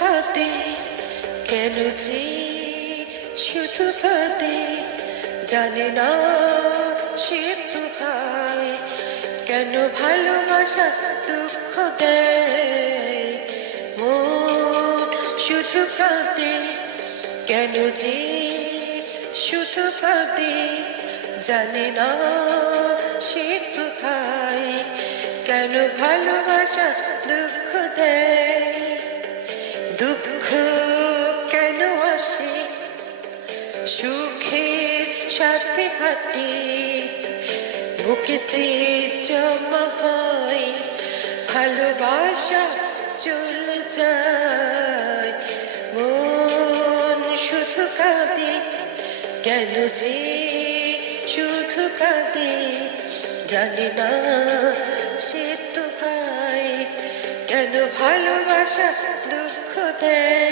কাঁদে কেন যে শুধু কাঁদে জানে না সে তো খায় কেন ভালোবাসা দুঃখ দেয় মন শুধু কাঁদে কেন যে শুধু কাঁদে জানে না সে তো খায় কেন ভালোবাসা দুঃখ দেয় দুঃখ কেন আসে সুখের সাথে হাঁটে বুকেতে জমা হয় ভালোবাসা চলে যায় মন শুধু কাঁদে কেন যে শুধু কাঁদে জানে না সে তো ভাই কেন ভালোবাসা দুঃখ দেয়